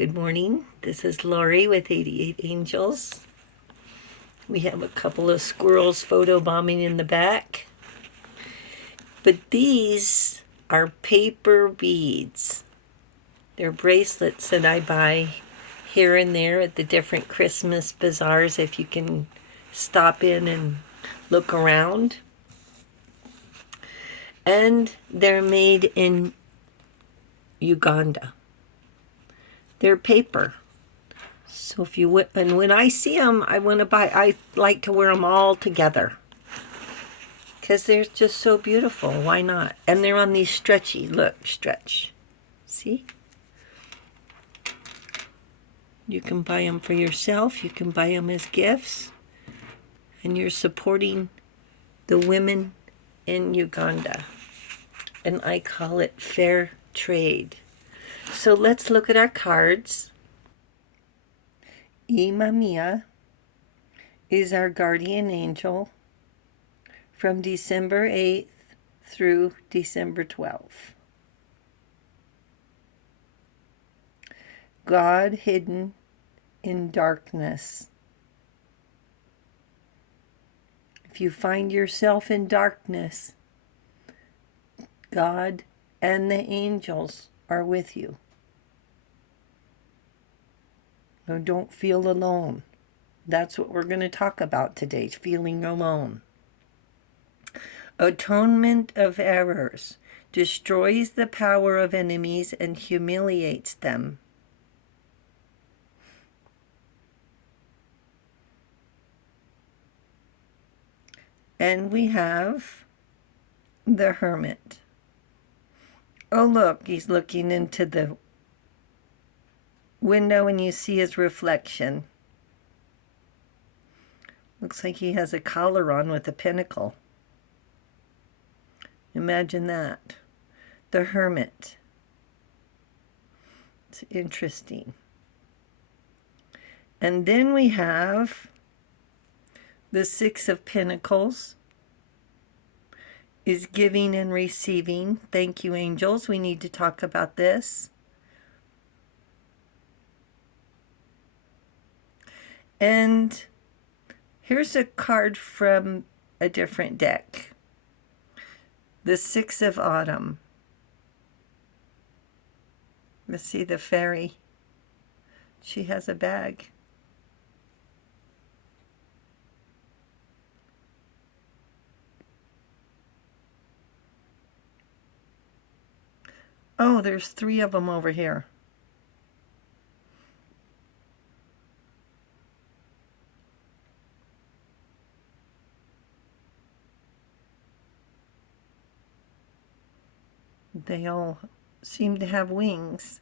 Good morning. This is Lori with 88 Angels. We have a couple of squirrels photobombing in the back. But these are paper beads. They're bracelets that I buy here and there at the different Christmas bazaars if you can stop in and look around. And they're made in Uganda. They're paper. So if you and when I see them, I want to buy. I like to wear them all together because they're just so beautiful. Why not? And they're on these stretchy. Look, stretch. See? You can buy them for yourself. You can buy them as gifts, and you're supporting the women in Uganda. And I call it fair trade. So let's look at our cards. Imamia is our guardian angel from December 8th through December 12th. God hidden in darkness. If you find yourself in darkness, God and the angels are with you. So don't feel alone. That's what we're going to talk about today, feeling alone. Atonement of errors destroys the power of enemies and humiliates them. And we have the Hermit. Oh, look, he's looking into the window and you see his reflection. Looks like he has a collar on with a pentacle. Imagine that. The Hermit. It's interesting. And then we have the Six of Pentacles. Is giving and receiving. Thank you, angels. We need to talk about this. And here's a card from a different deck. The Six of Autumn. Let's see the fairy. She has a bag. Oh, there's three of them over here. They all seem to have wings.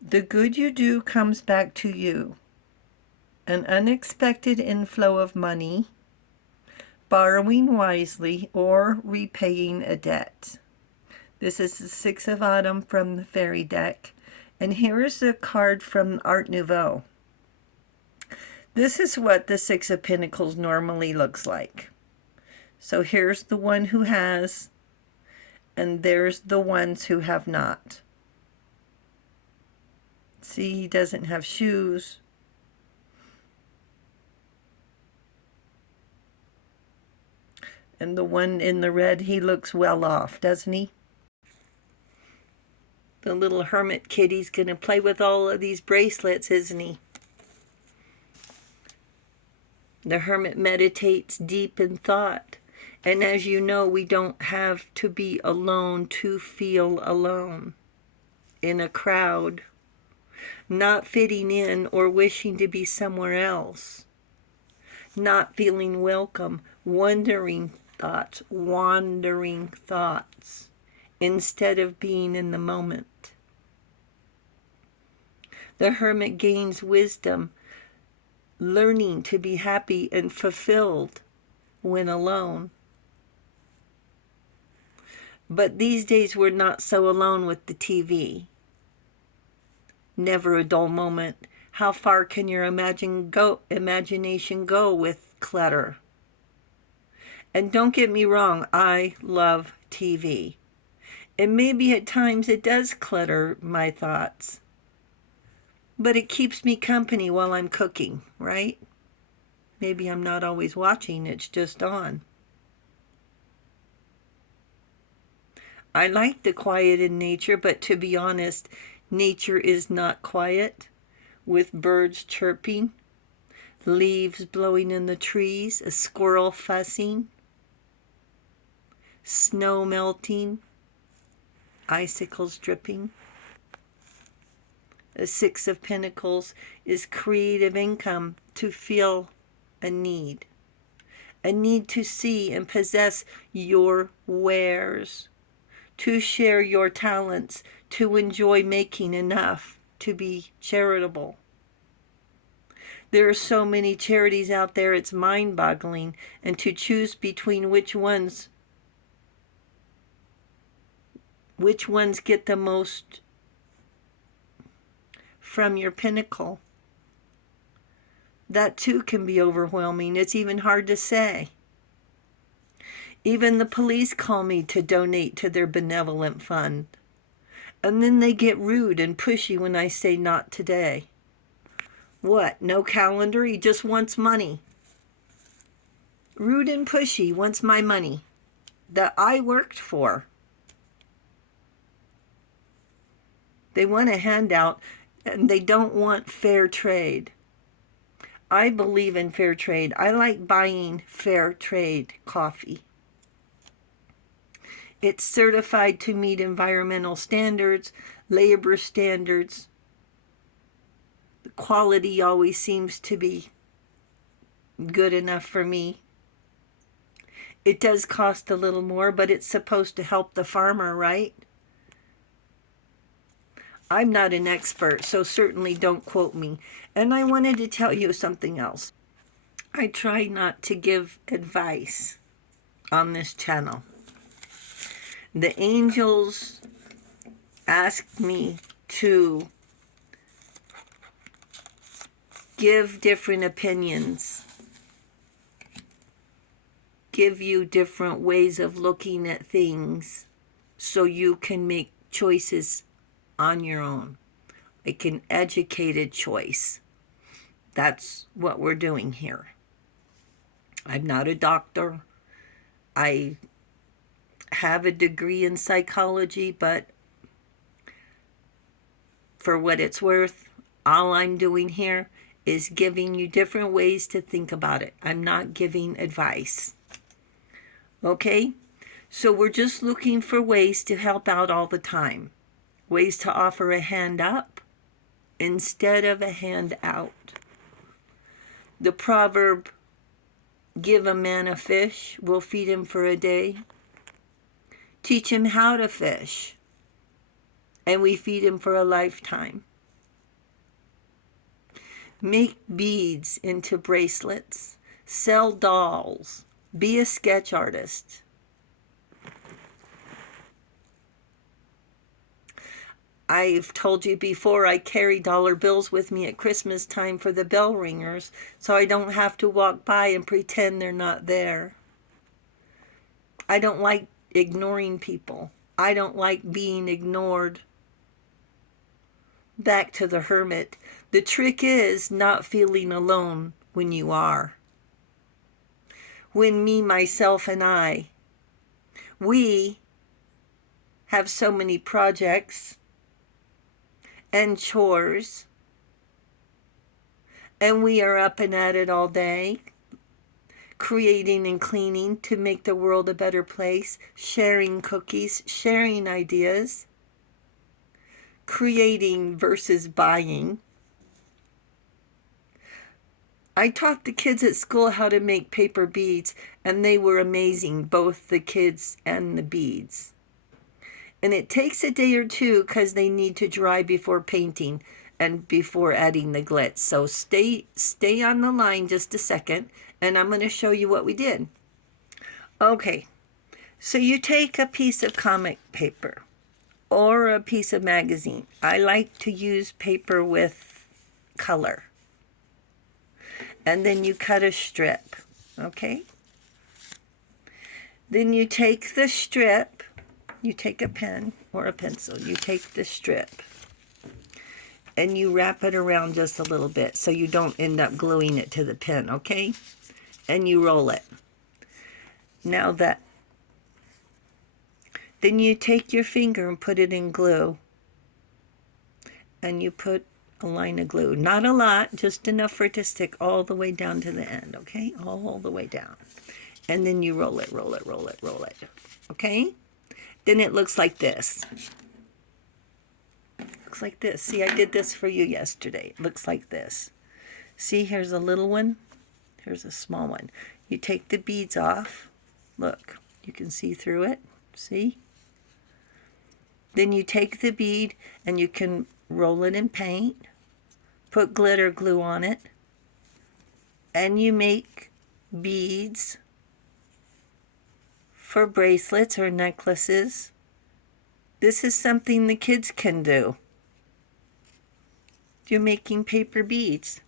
The good you do comes back to you. An unexpected inflow of money, borrowing wisely, or repaying a debt. This is the Six of Autumn from the fairy deck. And here is a card from Art Nouveau. This is what the Six of Pentacles normally looks like. So here's the one who has, and there's the ones who have not. See, he doesn't have shoes. And the one in the red, he looks well off, doesn't he? The little hermit kitty's going to play with all of these bracelets, isn't he? The hermit meditates deep in thought. And as you know, we don't have to be alone to feel alone. In a crowd, not fitting in or wishing to be somewhere else. Not feeling welcome, wandering thoughts, instead of being in the moment. The hermit gains wisdom, learning to be happy and fulfilled when alone. But these days we're not so alone with the TV. Never a dull moment. How far can your imagination go with clutter? And don't get me wrong, I love TV. And maybe at times it does clutter my thoughts. But it keeps me company while I'm cooking, right? Maybe I'm not always watching, it's just on. I like the quiet in nature, but to be honest, nature is not quiet, with birds chirping, leaves blowing in the trees, a squirrel fussing, snow melting, icicles dripping. The Six of Pentacles is creative income to feel a need to see and possess your wares, to share your talents, to enjoy making enough to be charitable. There are so many charities out there, it's mind-boggling, and to choose between which ones get the most from your pinnacle. That too can be overwhelming. It's even hard to say. Even the police call me to donate to their benevolent fund. And then they get rude and pushy when I say not today. What? No calendar? He just wants money. Rude and pushy, wants my money that I worked for. They want a handout and they don't want fair trade. I believe in fair trade. I like buying fair trade coffee. It's certified to meet environmental standards, labor standards. The quality always seems to be good enough for me. It does cost a little more, but it's supposed to help the farmer, right? I'm not an expert, so certainly don't quote me. And I wanted to tell you something else. I try not to give advice on this channel. The angels asked me to give different opinions, give you different ways of looking at things so you can make choices on your own, like an educated choice. That's what we're doing here. I'm not a doctor. I have a degree in psychology, but for what it's worth, all I'm doing here is giving you different ways to think about it. I'm not giving advice. Okay? So we're just looking for ways to help out all the time. Ways to offer a hand up instead of a hand out. The proverb, give a man a fish, we'll feed him for a day. Teach him how to fish, and we feed him for a lifetime. Make beads into bracelets. Sell dolls. Be a sketch artist. I've told you before, I carry dollar bills with me at Christmas time for the bell ringers, so I don't have to walk by and pretend they're not there. I don't like ignoring people. I don't like being ignored. Back to the Hermit. The trick is not feeling alone when you are. When me, myself, and I, we have so many projects and chores, and we are up and at it all day, creating and cleaning to make the world a better place, sharing cookies, sharing ideas, creating versus buying. I taught the kids at school how to make paper beads, and they were amazing, both the kids and the beads. And it takes a day or two because they need to dry before painting and before adding the glitz. So stay on the line just a second, and I'm going to show you what we did. Okay, so you take a piece of comic paper or a piece of magazine. I like to use paper with color. And then you cut a strip, okay? Then you take the strip, you take a pen or a pencil, you take the strip, and you wrap it around just a little bit so you don't end up gluing it to the pin, okay? And you roll it. Now that, then you take your finger and put it in glue, and you put a line of glue. Not a lot, just enough for it to stick all the way down to the end, okay? All the way down. And then you roll it, roll it, roll it, roll it, okay? Then it looks like this. Looks like this. See, I did this for you yesterday. It looks like this. See, here's a little one. Here's a small one. You take the beads off. Look, you can see through it. See? Then you take the bead and you can roll it in paint, put glitter glue on it, and you make beads for bracelets or necklaces. This is something the kids can do. You're making paper beads.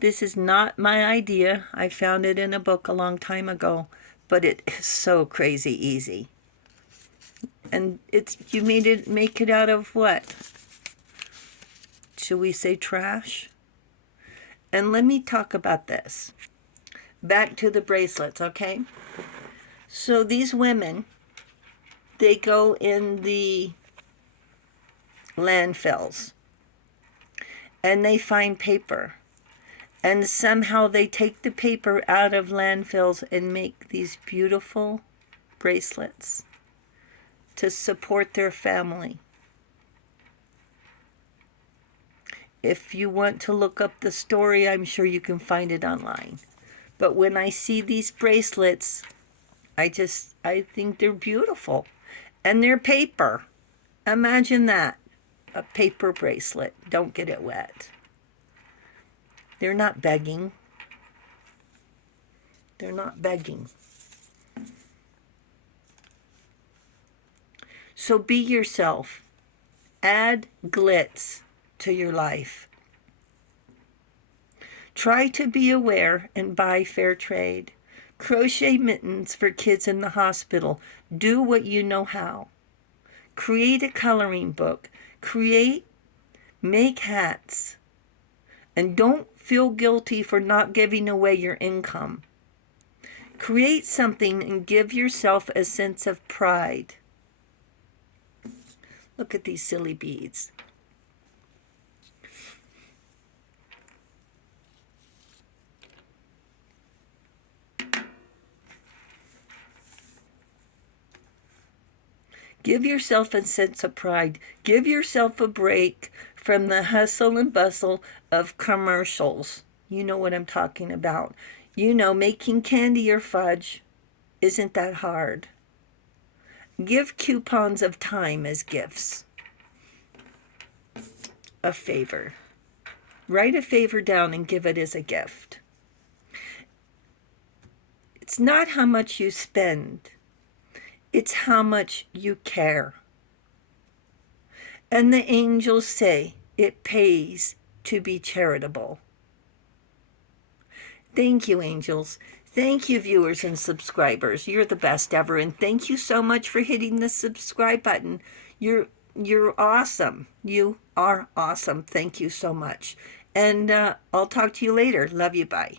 This is not my idea. I found it in a book a long time ago, but it is so crazy easy. And you make it out of what? Should we say trash? And let me talk about this. Back to the bracelets, okay? So these women, they go in the landfills and they find paper. And somehow they take the paper out of landfills and make these beautiful bracelets to support their family. If you want to look up the story, I'm sure you can find it online. But when I see these bracelets, I think they're beautiful. And they're paper. Imagine that. A paper bracelet. Don't get it wet. They're not begging. They're not begging. So be yourself. Add glitz to your life. Try to be aware and buy fair trade. Crochet mittens for kids in the hospital. Do what you know how. Create a coloring book. Make hats. And don't feel guilty for not giving away your income. Create something and give yourself a sense of pride. Look at these silly beads. Give yourself a sense of pride. Give yourself a break from the hustle and bustle of commercials. You know what I'm talking about. You know, making candy or fudge isn't that hard. Give coupons of time as gifts. A favor. Write a favor down and give it as a gift. It's not how much you spend. It's how much you care. And the angels say it pays to be charitable. Thank you, angels. Thank you, viewers and subscribers. You're the best ever. And thank you so much for hitting the subscribe button. You're awesome. You are awesome. Thank you so much. And I'll talk to you later. Love you. Bye.